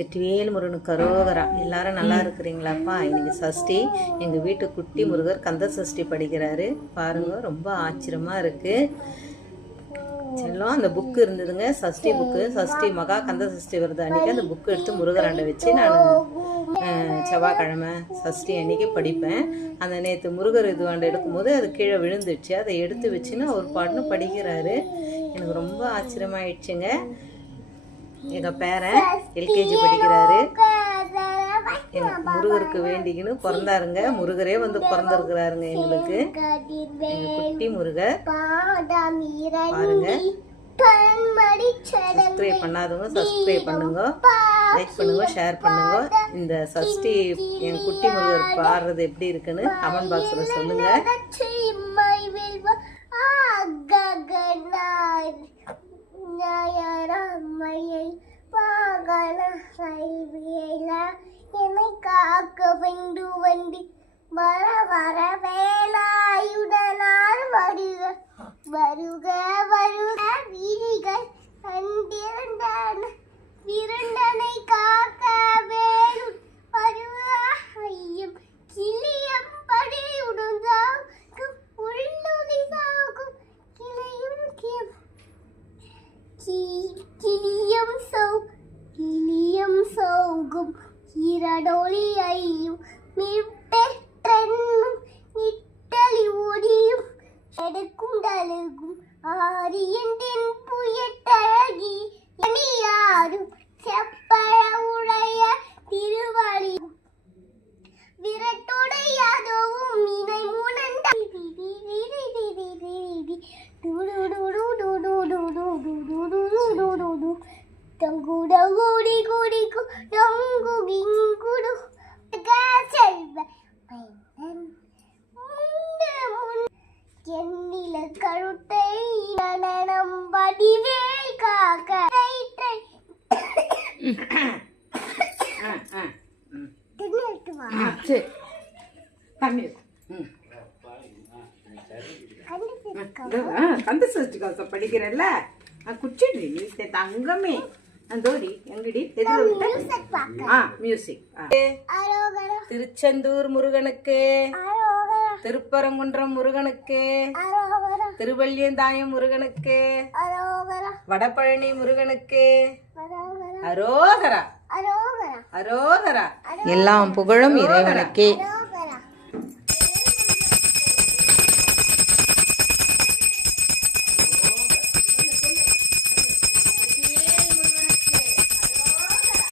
வெற்றிவேல் முருகனுக்கு அரோகரா. எல்லாரும் நல்லா இருக்கிறீங்களாப்பா? இன்னைக்கு சஷ்டி. எங்கள் வீட்டு குட்டி முருகர் கந்த சஷ்டி படிக்கிறாரு பாருங்க. ரொம்ப ஆச்சரியமாக இருக்குது. செல்லம் அந்த புக்கு இருந்ததுங்க, சஷ்டி புக்கு. சஷ்டி மகா கந்த சஷ்டி வருது அன்றைக்கி அந்த புக்கு எடுத்து முருகராண்டை வச்சு நான் செவ்வாய்க்கிழமை சஷ்டி அன்றைக்கி படிப்பேன். அந்த நேற்று முருகர் இதுவாண்டை எடுக்கும்போது அது கீழே விழுந்துடுச்சு. அதை எடுத்து வச்சுன்னு ஒரு பாட்டுன்னு படிக்கிறாரு. எனக்கு ரொம்ப ஆச்சரியமாயிடுச்சுங்க. எங்கள் பேரன் எல்கேஜி படிக்கிறாரு. முருகருக்கு வேண்டிக்கின்னு பிறந்தாருங்க. முருகரே வந்து பிறந்திருக்கிறாருங்க எங்களுக்கு. எங்கள் குட்டி முருகர் பாருங்க. சப்ஸ்கிரைப் பண்ணாதவங்க சப்ஸ்கிரைப் பண்ணுங்க, லைக் பண்ணுங்க, ஷேர் பண்ணுங்க. இந்த சஷ்டி என் குட்டி முருகர் பாடுறது எப்படி இருக்குன்னு கமெண்ட் பாக்ஸில் சொல்லுங்க. என்னை காக்க வெண்டு வண்டி வர வர வேலாயுடனார் வருக வருக வருக வீரிகள் அண்டிரண்டான விரண்டனை காக்க வேலு வருக ஐயம் கிளியம் படியுடன் சாகும் உள்ளொலி சாகும் கிளையும் கிளியம் சௌகும் இரடொளியையும் மிற்பெற்றென்னும் நிட்டலி ஒடியும் எடுக்கும் தழுகும் ஆரியந்தின் புயட்டழகி யாரும் செப்பழ உடைய திருவழி விரட்டுடையதவும் இணை முனண்ட தங்குடங்குடி குடிக்கு டங்கு கிங்குடு செல்வ என்னில கழுத்தை நனம் வடிவேல் காக்க கந்த சஷ்டி கவசம் படிக்கிறல்ல குச்சிடு நீ தங்கமே அந்தோரி எங்கடி மியூசிக். திருச்செந்தூர் முருகனுக்கு, திருப்பரங்குன்றம் முருகனுக்கு, திருவள்ளியந்தாயம் முருகனுக்கு, வடபழனி முருகனுக்கு அரோகரா. அரோகரா. எல்லாம் புகழும் இறைவனுக்கே.